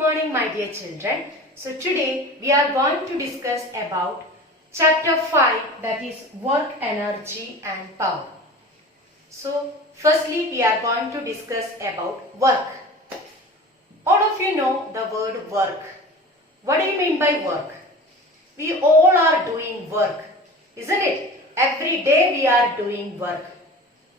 morning my dear children. So today we are going to discuss about chapter 5, that is work, energy and power. So firstly we are going to discuss about work. All of you know the word work. What do you mean by work? We all are doing work, isn't it? Every day we are doing work.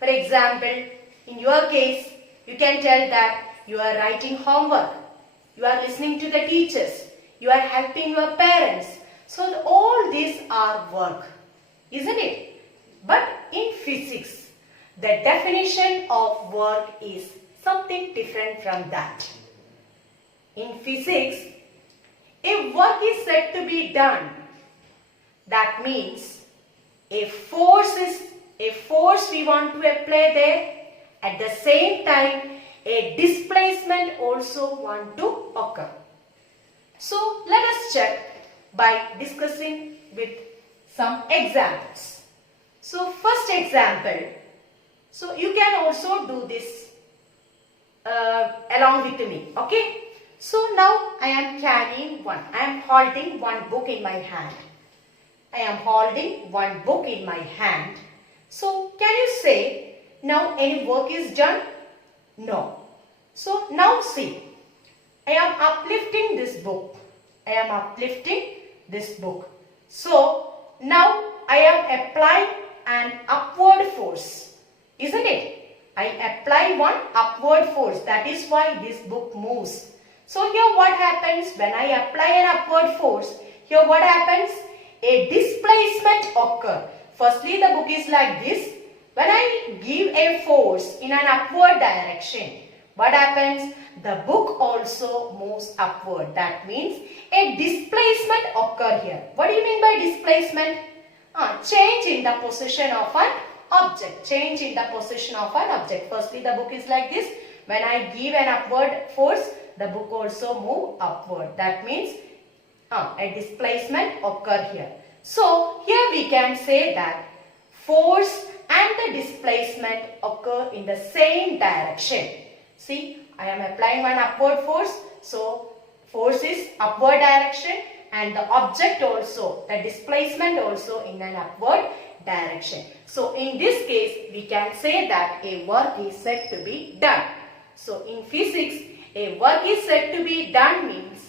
For example, in your case, you can tell that you are writing homework, you are listening to the teachers, you are helping your parents. So all these are work, isn't it? But in physics, the definition of work is something different from that. In physics, if work is said to be done, that means a force we want to apply there. At the same time, a displacement also want to occur. So let us check by discussing with some examples. So first example, so you can also do this along with me, okay? So now I am holding one book in my hand. I am holding one book in my hand. So can you say now any work is done? No. So now see, I am uplifting this book. I am uplifting this book. So now I am applying an upward force, isn't it? I apply one upward force. That is why this book moves. So here what happens when I apply an upward force? Here what happens? A displacement occurs. Firstly, the book is like this. When I give a force in an upward direction, what happens? The book also moves upward. That means a displacement occurs here. What do you mean by displacement? Change in the position of an object. Change in the position of an object. Firstly, the book is like this. When I give an upward force, the book also moves upward. That means a displacement occurs here. So here we can say that force and the displacement occur in the same direction. See, I am applying one upward force. So force is upward direction and the object also, the displacement also in an upward direction. So in this case, we can say that a work is said to be done. So in physics, a work is said to be done means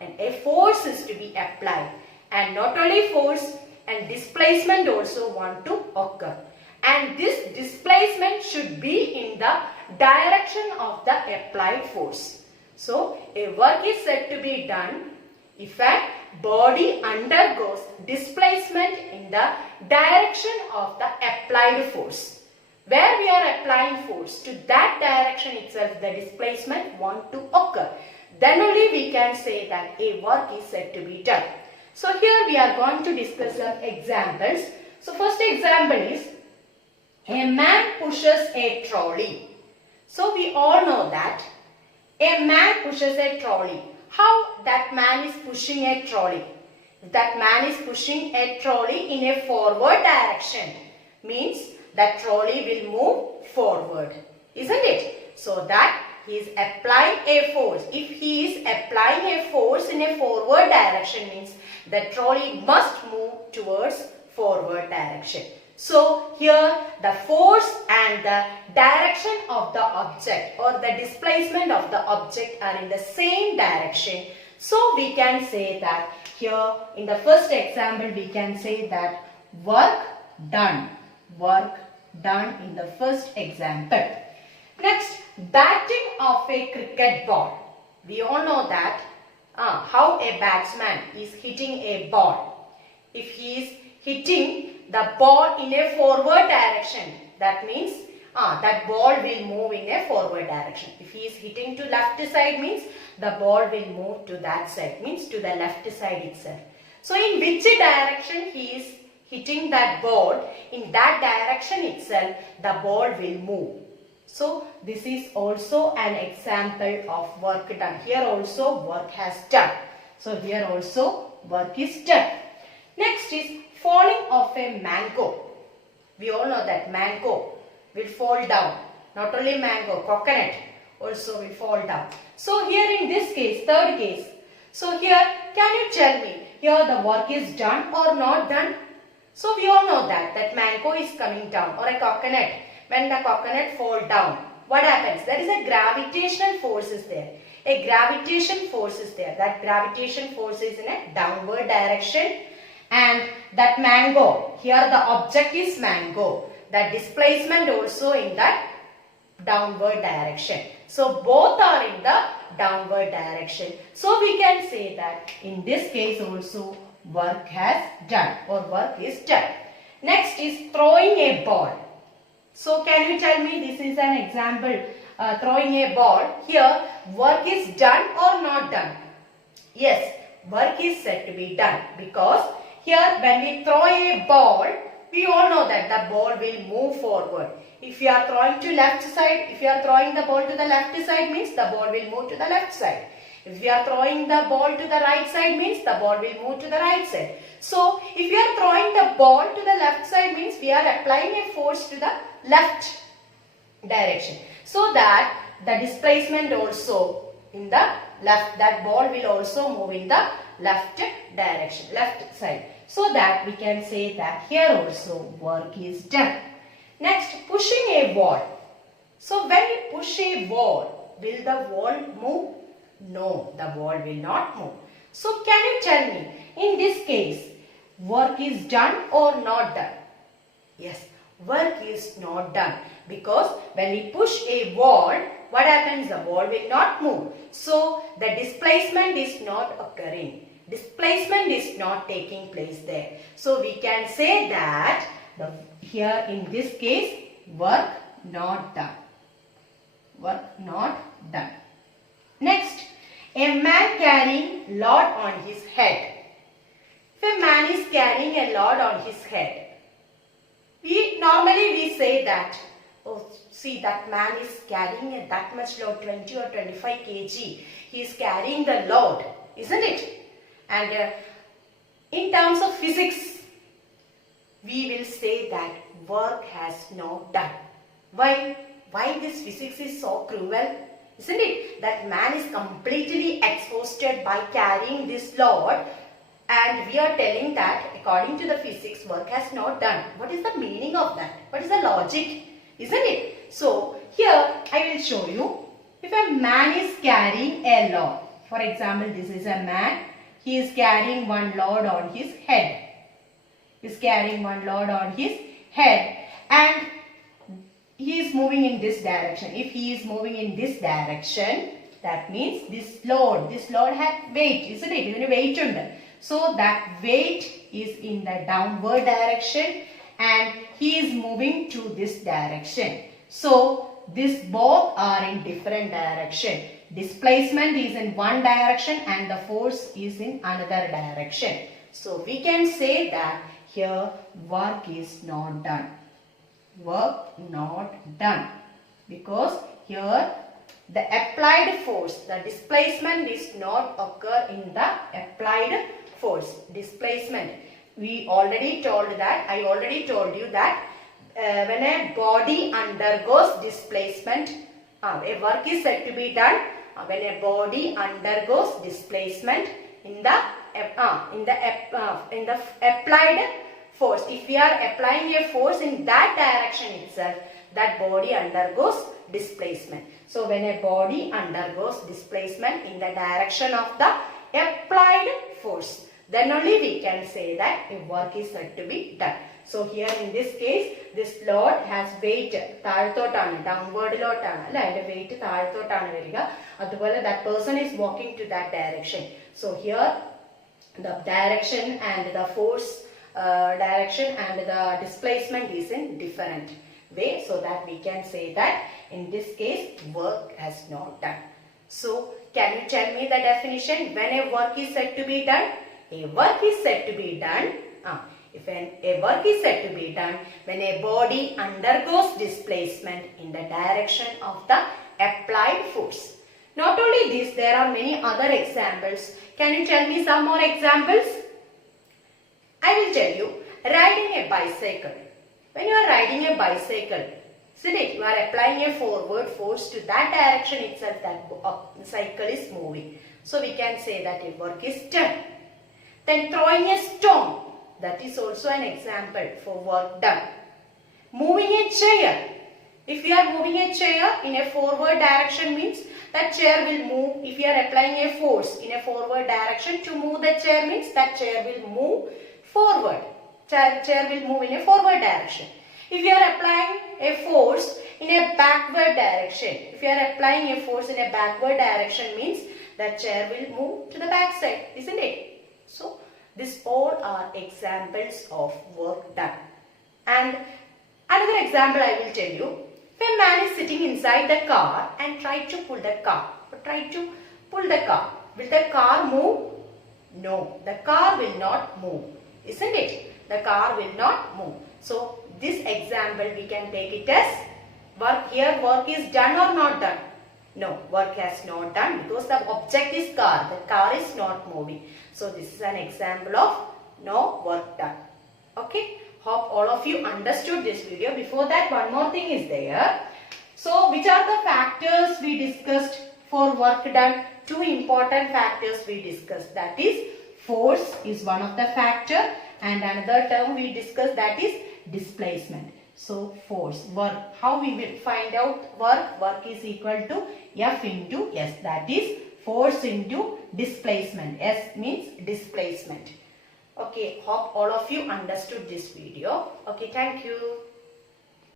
and a force is to be applied. And not only force and displacement also want to occur. And this displacement should be in the direction of the applied force. So a work is said to be done if a body undergoes displacement in the direction of the applied force. Where we are applying force, to that direction itself the displacement want to occur. Then only we can say that a work is said to be done. So here we are going to discuss some examples. So first example is a man pushes a trolley. So we all know that a man pushes a trolley. How that man is pushing a trolley? That man is pushing a trolley in a forward direction. Means that trolley will move forward. Isn't it? So that he is applying a force. If he is applying a force in a forward direction means the trolley must move towards forward direction. So here the force and the direction of the object or the displacement of the object are in the same direction. So we can say that here in the first example we can say that work done. Work done in the first example. Next, batting of a cricket ball. We all know that how a batsman is hitting a ball. If he is hitting the ball in a forward direction, that means that ball will move in a forward direction. If he is hitting to left side means the ball will move to that side, means to the left side itself. So in which direction he is hitting that ball, in that direction itself the ball will move. So this is also an example of work done. Here also work has done. So here also work is done. Next is falling of a mango. We all know that mango will fall down. Not only mango, coconut also will fall down. So here in this case, third case. So here, can you tell me, here the work is done or not done? So we all know that mango is coming down, or a coconut. When the coconut fall down, what happens? There is a gravitational force is there. A gravitation force is there. That gravitation force is in a downward direction. And that mango, here the object is mango. That displacement also in that downward direction. So both are in the downward direction. So we can say that in this case also work has done or work is done. Next is throwing a ball. So can you tell me, this is an example, throwing a ball. Here work is done or not done? Yes, work is said to be done, because here when we throw a ball, we all know that the ball will move forward. If you are throwing to left side, if you are throwing the ball to the left side, means the ball will move to the left side. If you are throwing the ball to the right side, means the ball will move to the right side. So if you are throwing the ball to the left side, means we are applying a force to the left direction, so that the displacement also in the left, that ball will also move in the left direction, left side. So that we can say that here also work is done. Next, pushing a wall. So when you push a wall, will the wall move? No, the wall will not move. So can you tell me, in this case, work is done or not done? Yes, work is not done, because when we push a wall, what happens? The wall will not move. So the displacement is not occurring. Displacement is not taking place there. So we can say that here in this case, work not done. Work not done. Next, a man carrying load on his head. If a man is carrying a load on his head, we normally say that, oh, see, that man is carrying that much load, 20 or 25 kg. He is carrying the load, isn't it? And in terms of physics, we will say that work has not done. Why? Why this physics is so cruel? Isn't it? That man is completely exhausted by carrying this load, and we are telling that according to the physics, work has not done. What is the meaning of that? What is the logic? Isn't it? So here I will show you. If a man is carrying a load, for example, this is a man. He is carrying one load on his head. He is carrying one load on his head, and he is moving in this direction. If he is moving in this direction, that means this load has weight, isn't it? There is weight on it. So that weight is in the downward direction, and he is moving to this direction. So these both are in different direction. Displacement is in one direction and the force is in another direction. So we can say that here work is not done. Work not done, because here the applied force, the displacement is not occur in the applied force. Displacement, we already told that, I already told you that when a body undergoes displacement, a work is said to be done when a body undergoes displacement in the applied force. If we are applying a force in that direction itself, that body undergoes displacement. So when a body undergoes displacement in the direction of the applied force, then only we can say that a work is said to be done. So here in this case, this load has weight താഴത്തോട്ടാണ്, downward ലോട്ടാണ് അല്ലെ, അതിന്റെ weight താഴത്തോട്ടാണ് വരിക. അതുപോലെ that person is walking to that direction. So here the direction and the force direction and the displacement is in different way, so that we can say that in this case work has not done. So can you tell me the definition when a work is said to be done? A work is said to be done. If a work is said to be done when a body undergoes displacement in the direction of the applied force. Not only this, there are many other examples. Can you tell me some more examples? I will tell you. Riding a bicycle. When you are riding a bicycle, Isn't it? You are applying a forward force to that direction itself that the cycle is moving. So we can say that a work is done. Then throwing a stone, that is also an example for work done. Moving a chair. If you are moving a chair in a forward direction means that chair will move. If you are applying a force in a forward direction to move the chair means that chair will move forward. Chair will move in a forward direction. If you are applying a force in a backward direction, if you are applying a force in a backward direction means that chair will move to the back side, isn't it? So, these all are examples of work done. And another example I will tell you. If a man is sitting inside the car and try to pull the car, will the car move? No, the car will not move, isn't it? The car will not move. So, this example we can take it as work. Here work is done or not done? No, work has not done because the object is car. The car is not moving. So, this is an example of no work done. Okay. Hope all of you understood this video. Before that, one more thing is there. So, which are the factors we discussed for work done? Two important factors we discussed. That is, force is one of the factor and another term we discussed, that is displacement. So, force, work. How we will find out work? Work is equal to F into S. That is force into displacement. S means displacement. Okay, hope all of you understood this video. Okay, thank you.